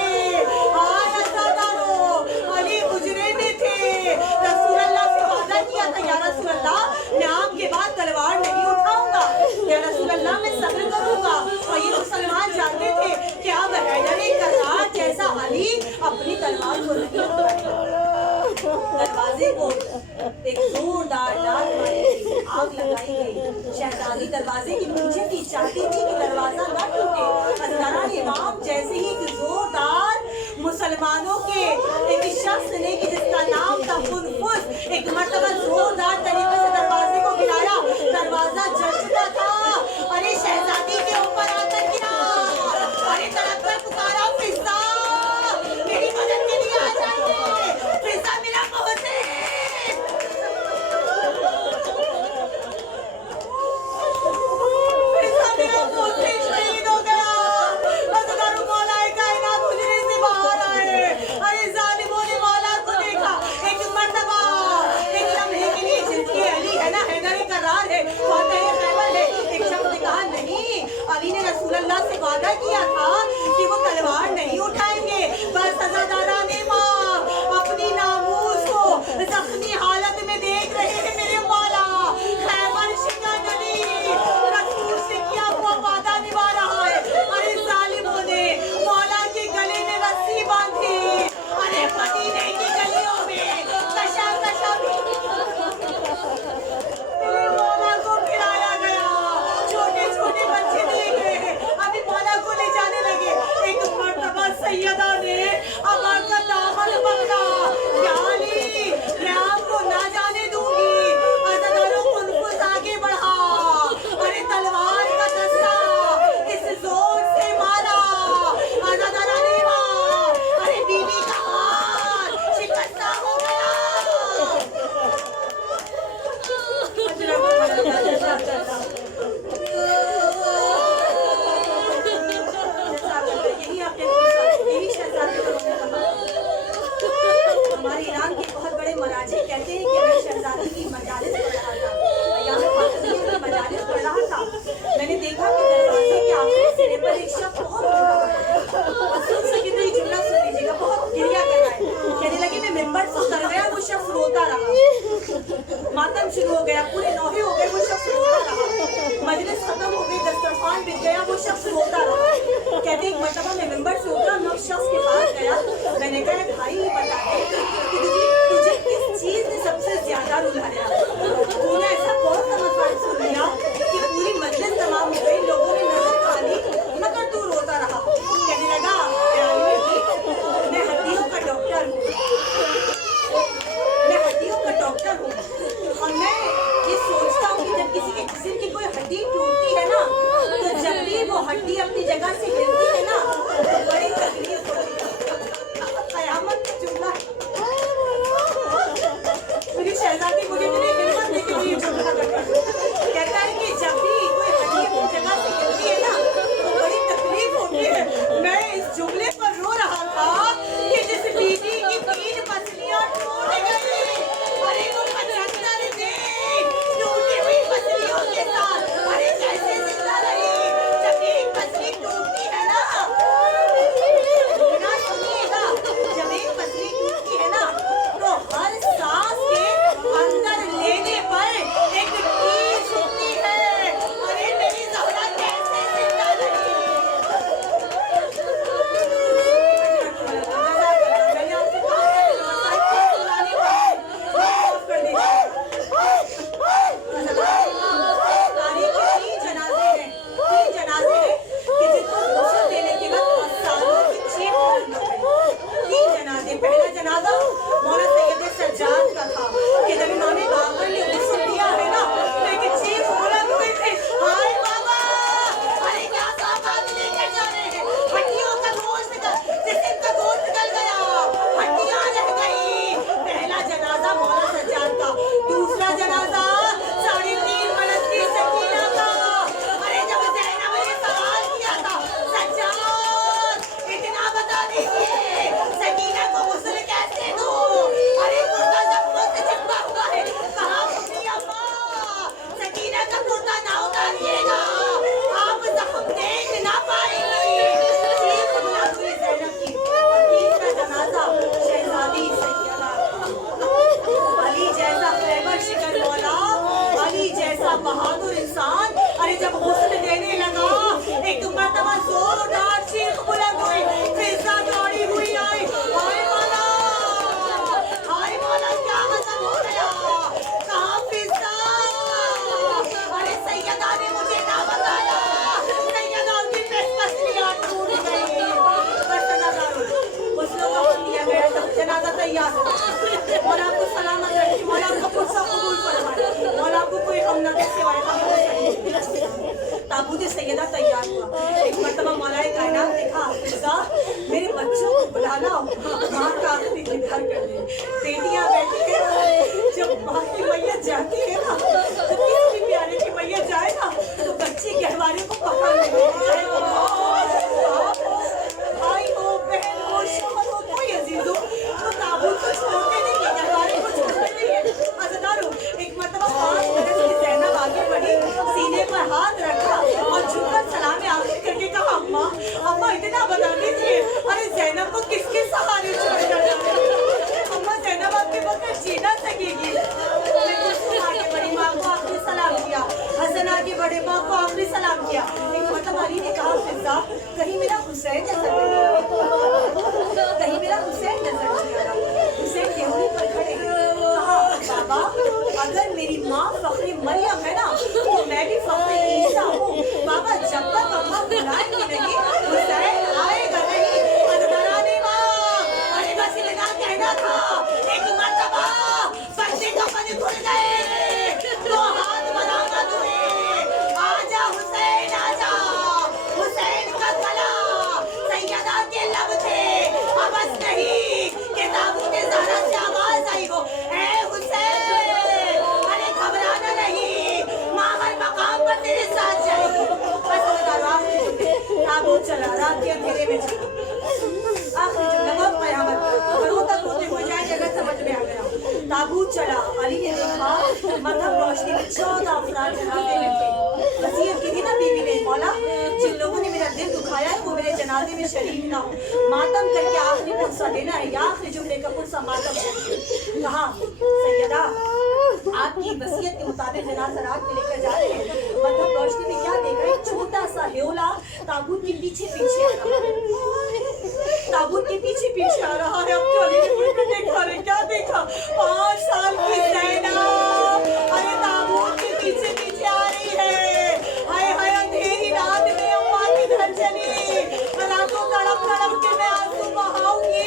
अली गुजरे में थे। रसूल अल्लाह से वादा किया था, या रसूल अल्लाह मैं आपके बाद तलवार नहीं उठाऊंगा, या रसूल अल्लाह मैं सब्र करूंगा। और ये मुसलमान जानते थे कि अब हैदर करार जैसा अली अपनी तलवार को नहीं उठाएगा। दरवाजे को एक जोरदार लात मारी गई, आग लगाई गई। शहजादी दरवाजे के पीछे थी, चाहती थी कि दरवाजा न टूटे। हज़रात इमाम जैसे ही एक जोरदार मुसलमानों के एक शख्स ने कि जिसका नाम था फुनफुस, एक मर्तबा जोरदार तरीके से दरवाजे को गिराया। दरवाजा जल चुका था। अरे शहजादी के ऊपर आकर गिरा। अरे तड़प कर पुकारा, फिजा मेरी मदद के लिए आ जाइए, फिजा मेरा पहुंचे। फिजा मेरा पहुंचे शहीद हो गया। हज़ारों मौलाए कायनात हुजरे से बाहर आए। अरे जालिमों ने मौला को देखा। एक मर्तबा एक लम्हे के लिए जिसकी अली है ना, हैदर करार है, फातिह खैबर है, एक शख्स ने कहा नहीं, अली ने रसूल अल्लाह से वादा किया था कि वो तलवार नहीं उठाएंगे। बस सजादारान इमाम अपनी नामूस को जख्मी हालत में देख रहे हैं। मेरे मौला खैबर शिकन अली रसूल से किया हुआ वादा निभा रहा है। अरे जालिमों ने मौला के गले में रस्सी बांधी। अरे मदीने की गलियों में कशा मेरे मौला को फिराया गया। छोटे छोटे बच्चे दिए गए, अभी मौला को ले जाने लगे। एक मर्तबा सैयदा ने अबा का दामन पकड़ा, या अली मैं आपको ना जाने दूंगी। अज़दारों को नुफुस आगे बढ़ा। अरे तलवार का दस्ता इस जोर से मारा। अज़दारा ने अरे बीवी का हाथ शिकस्ता हो गया। हमारे ईरान के बहुत बड़े मराजी कहते हैं कि मैं शहजादी की मजालिस पढ़ रहा था, यहाँ फातिमिया की मजालिस पढ़ रहा था। मैंने देखा कि दरवाजे के आखिरी सिरे पर एक शख्स बहुत रो रहा है। और सुन सके तो ये जुमला सुन लीजिएगा, बहुत गिरिया कर रहा है। कहने लगे मैं मिंबर से उतर गया, वो शख्स रोता रहा। मातम शुरू हो गया, पूरे नौहे हो गए, वो शख्स रोता रहा। मजलिस खत्म हो गई, दस्तरखान बिछ गया, वो शख्स रोता रहा। कहते एक मर्तबा मैं मिंबर से उतरा, मैं उस शख्स के पास गया। मैंने कहा भाई ये बता दे कि तुझे किस चीज ने सबसे ज्यादा रुलाया। तूने ऐसा कौन सा मसला सुन लिया कि पूरी मजलिस तमाम हो गई, लोगों ने नजर खा ली, मगर तू रोता रहा। कहने लगा मैं हड्डियों का डॉक्टर हूँ, मैं हड्डियों का डॉक्टर हूँ, और मैं ये सोचता हूँ कि जब किसी के जिस्म की कोई हड्डी टूटती है ना, तो जब भी वो हड्डी अपनी जगह से हिलती है ना, तो बड़ी तकलीफ होती है। कयामत का जुमला मेरी शहजादी मुझे मेरी हिम्मत देके लिए जुमला कहता है कि जब भी कोई हड्डी अपनी जगह से हिलती है ना, तो बड़ी तकलीफ होती है। मैं इस जुमले पर रो रहा था कि जिस बीवी की 3 पसलियां टूट गई, अरे वो 75 दिन टूटी हुई पसलियों के साथ अरे कैसे जिंदा रही। जब एक पसली टूटती है जनाजा मौला सैयद सज्जाद का था कि जब इमाम बाकर ने गुस्ल किया है ना, लेकिन चीख बुलंद हुई थी, हाय बाबा, अरे क्या सामान लेकर जा रहे हैं, हड्डियों का गोश्त जिस्म का गोश्त गल गया, हड्डियां रह गई। पहला जनाजा मौला सज्जाद का, दूसरा जनाजा 3.5 बरस की सकीना का। अरे जब ज़ैनब ने सवाल किया था, सज्जाद इतना बता दीजिए सकीना को गुस्ल कैसे दूं? अरे कुर्ता जख्मों से चिपका हुआ है। कहा मम्मी अम्मा, सकीना का कुर्ता ना उतारिएगा, आप जख्म देख ना पाएंगी। चीख बुलंद हुई ज़ैनब की। तीसरा जनाजा शहजादी सैयदा, अली जैसा खैबर शिकन मौला, अली जैसा बहादुर इंसान, अरे जब गुस्ल देने लगा, एक मर्तबा जोरदार चीख बुलंद हुई, फिजा दौड़ी हुई आई, हाय मौला, हाय मौला, क्या गजब हो गया, कहाँ फिजा? अरे सैयदा ने मुझे ना बताया, सैयदा की पसलियाँ टूट गई। बस गुस्ल का हुक्म दिया गया, तब जनाजा तैयार हो, मौला आपको सलामत रखे, मौला आपको पुरसा कबूल फरमाए, मौला आपको कोई हम न दे सिवाय ताबूत सैयदा तैयार हुआ। एक मर्तबा मौलाए कायनात ने कहा, फिजा मेरे बच्चों को बुलाना, माँ का आखिरी दीदार कर ले। बेटियां बैठी हैं, जब माँ की मैयत जाती है ना, तो किसी भी प्यारे की मैयत जाए ना, तो बच्ची गहवारे को पकड़ लेती है, चाहे वो बाप हो, भाई हो, बहन हो, शौहर हो, कोई अजीज हो, तो ताबूत को छोड़ते नहीं है, गहवारे को छोड़ते नहीं है। मज़ेदार हो, एक मर्तबा 5 बरस की ज़ैनब आगे बढ़ी, सीने पर हाथ रखा और झुककर सलाम आखिर करके कहा, अम्मा, अम्मा इतना बता दीजिए, अरे ज़ैनब को किसके सहारे छोड़कर जाना? अम्मा ज़ैनब आपके बगैर जी ना सकेगी। आगे बड़ी माँ को आखिरी सलाम किया, हसन आगे बड़े माँ को आखिरी सलाम किया। एक मतलब अली ने कहा, फिजा कहीं मेरा हुसैन नजर नहीं आ रहा, कहीं मेरा हुसैन नजर नहीं आ रहा। हुसैन देवरी पर खड़े हैं। कहा, बाबा अगर मेरी माँ फख्रे मरियम है ना, तो मैं भी फख्रे ईसा हूँ। बाबा जब तक अम्मा बुलाएंगी नहीं, हुसैन आएगा नहीं। अजदरानी माँ, अरे बस इतना कहना था, एक मर्तबा बच्चे कपड़े खुल गए, तो हाथ बनाना तुम्हें, आजा हुसैन आजा। हुसैन का गला सैयदा के लब थे, अबस नहीं कि ताबूत ज़हरा से आवाज आई हो, ऐ हुसैन, अरे घबराना नहीं, माँ हर मकाम पर तेरे साथ जाएगी। बस ताबूत चला, रात के अंधेरे में चला, आखिरी जुमला बहुत कयामत तक तक होते हुए जाए, जगह समझ में आ गया। ताबूत चला, अली ने देखा मरहम रोशनी में 14 अफराद जनाजे में थे। वसीयत की थी ना बीवी ने, मौला जिन लोगों ने मेरा दिल दुखाया है वो मेरे जनाजे में शरीक ना हो, मातम करके आखिरी पुरसा देना है, या आखिरी जुमले का पुरसा मातम चाहिए। कहा, सैयदा आपकी वसीयत के मुताबिक जनाजा रात में लेकर जा रहे हैं। मरहम रोशनी में क्या देख रहे हैं, छोटा सा ह्योला ताबूत के पीछे पीछे आ रहा है, ताबूत के पीछे पीछे आ रहा है। अब तो अली ने मुड़ कर देखा, रे क्या देखा, 5 साल की ज़ैनब, अरे ताबूत के पीछे पीछे आ रही है। हाय हाय, अंधेरी रात में अम्मा किधर चली, रातों तड़प तड़प के मैं आंसू बहाऊंगी,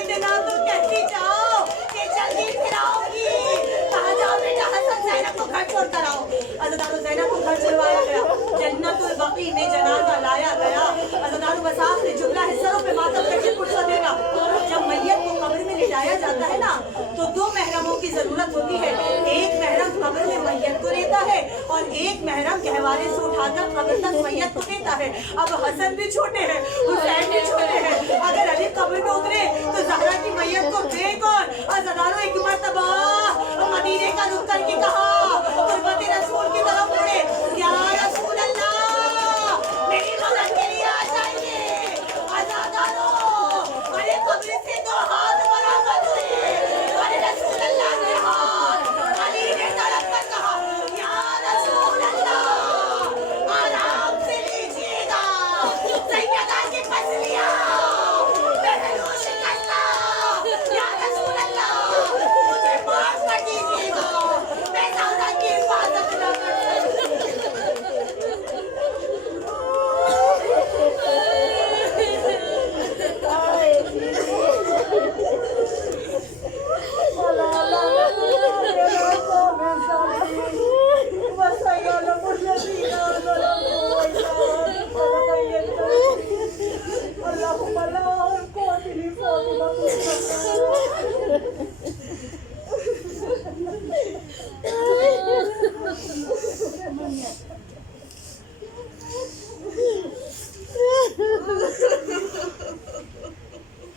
इतना तो कहती जाओ कि जल्दी फिर आऊंगी। कहा जाओ बेटा, हसन ज़ैनब को घर छोड़ कर आओ। अज़दारो ज़ैनब को घर छुड़वाया गया, जन्नतुल बक़ी में जनाजा लाया गया। अज़दारो बस आखिरी जुमला है, सरों पे मातम करके पुरसा देना। जब मैयत को कब्र में लिटाया जाता है ना, तो 2 महरमों की जरूरत होती है। एक महरम कब्र में मैयत को लेता है और एक महरम गहवारे से उठाकर कब्र तक मैयत को लेता है। अब हसन भी छोटे हैं, हुसैन भी छोटे हैं, अगर अली कब्र में उतरे तो ज़हरा की मैयत को देख और अज़दारो एक मर्तबा मदीने का रुख करके कहा,